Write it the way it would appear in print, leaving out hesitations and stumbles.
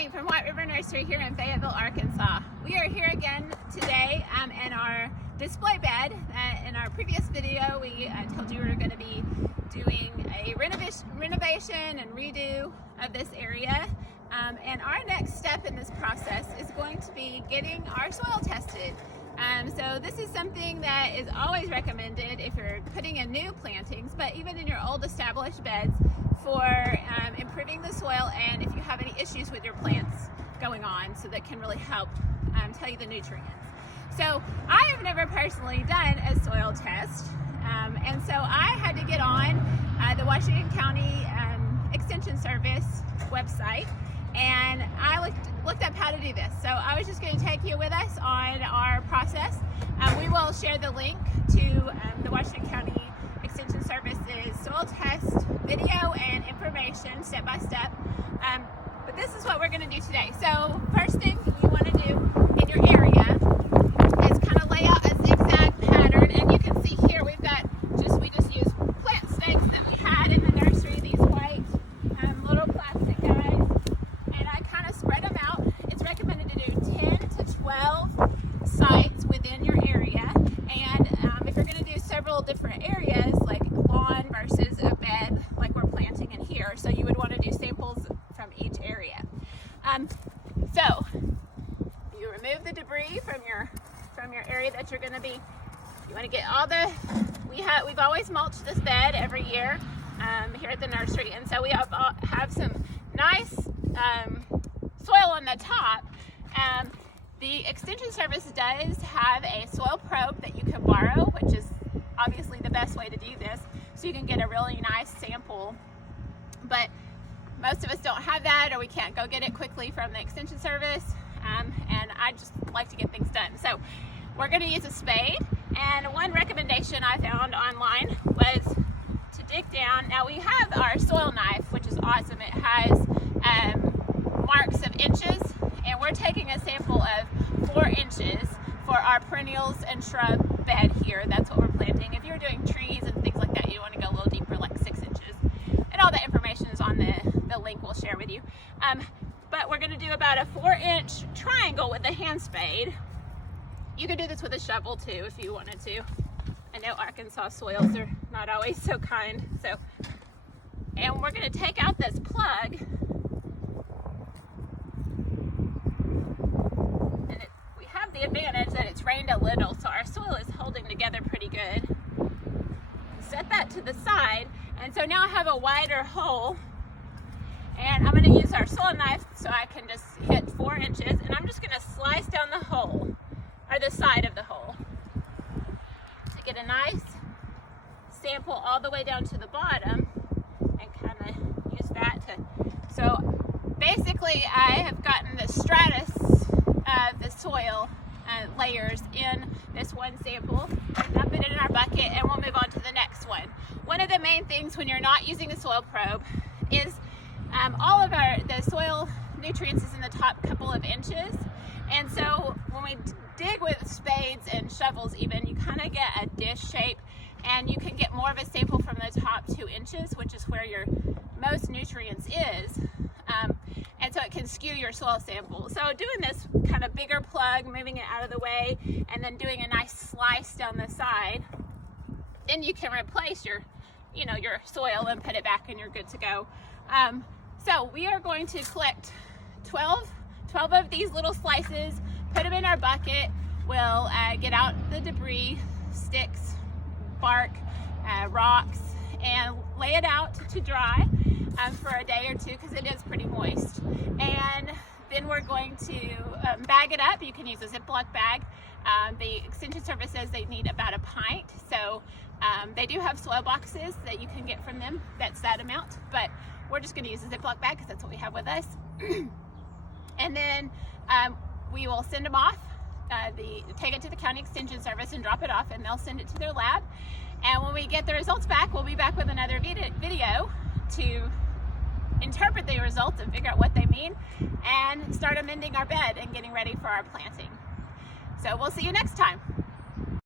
Amy from White River Nursery here in Fayetteville, Arkansas. We are here again today in our display bed. In our previous video, we told you we were going to be doing a renovation and redo of this area. And our next step in this process is going to be getting our soil tested. So this is something that is always recommended if you're putting in new plantings, but even in your old established beds, for improving the soil and if you have any issues with your plants going on, so that can really help tell you the nutrients. So I have never personally done a soil test, and so I had to get on the Washington County Extension Service website, and I looked up how to do this. So I was just going to take you with us on our process. We will share the link to the Washington County Extension Service's soil test video and information step by step. But this is what we're going to do today. So first thing you want to do in your area is kind of lay out a zigzag pattern, and you can see here we just used plant stakes that we had in the nursery, these white little plastic guys, and I kind of spread them out. It's recommended to do 10 to 12 sites within your area, and if you're going to do several different areas like lawn versus a bed like we're planting in here, so you would want to do samples from each area. So you remove the debris from your area that you're going to be. You want to get all the, we've always mulched this bed every year here at the nursery, and so we have some nice soil on the top. The Extension Service does have a soil probe that you can borrow, which is obviously the best way to do this, so you can get a really nice sample. But most of us don't have that, or we can't go get it quickly from the Extension Service, and I just like to get things done. So we're going to use a spade, and one recommendation I found online was to dig down. Now we have our soil knife, which is awesome. It has marks of inches, and we're taking a sample of 4 inches for our perennials and shrub bed here. That's what we're planting. If you're doing trees and things like that, you want to go a little deeper, like 6 inches. And all that information is on the link we'll share with you. But we're going to do about a 4-inch triangle with a hand spade. You could do this with a shovel too if you wanted to. I know Arkansas soils are not always so kind. And we're going to take out this plug. The advantage that it's rained a little, so our soil is holding together pretty good. Set that to the side, and so now I have a wider hole, and I'm going to use our soil knife so I can just hit 4 inches, and I'm just going to slice down the hole, or the side of the hole, to get a nice sample all the way down to the bottom, and kind of use that to, so basically I have gotten the stratus of the soil layers in this one sample. Dump it in our bucket, and we'll move on to the next one. One of the main things when you're not using the soil probe is all of the soil nutrients is in the top couple of inches, and so when we dig with spades and shovels even, you kind of get a dish shape, and you can get more of a sample from the top 2 inches, which is where your most nutrients is. And so it can skew your soil sample. So doing this kind of bigger plug, moving it out of the way, and then doing a nice slice down the side, then you can replace your soil and put it back, and you're good to go. So we are going to collect 12 of these little slices, put them in our bucket. We'll get out the debris, sticks, bark, rocks, and lay it out to dry for a day or two, because it is pretty moist. And then we're going to bag it up. You can use a Ziploc bag. The Extension Service says they need about a pint, so they do have soil boxes that you can get from them. That's that amount, but we're just going to use a Ziploc bag because that's what we have with us. And then we will send them off. Take it to the County Extension Service and drop it off, and they'll send it to their lab. And when we get the results back, we'll be back with another video to interpret the results and figure out what they mean, and start amending our bed and getting ready for our planting. So we'll see you next time.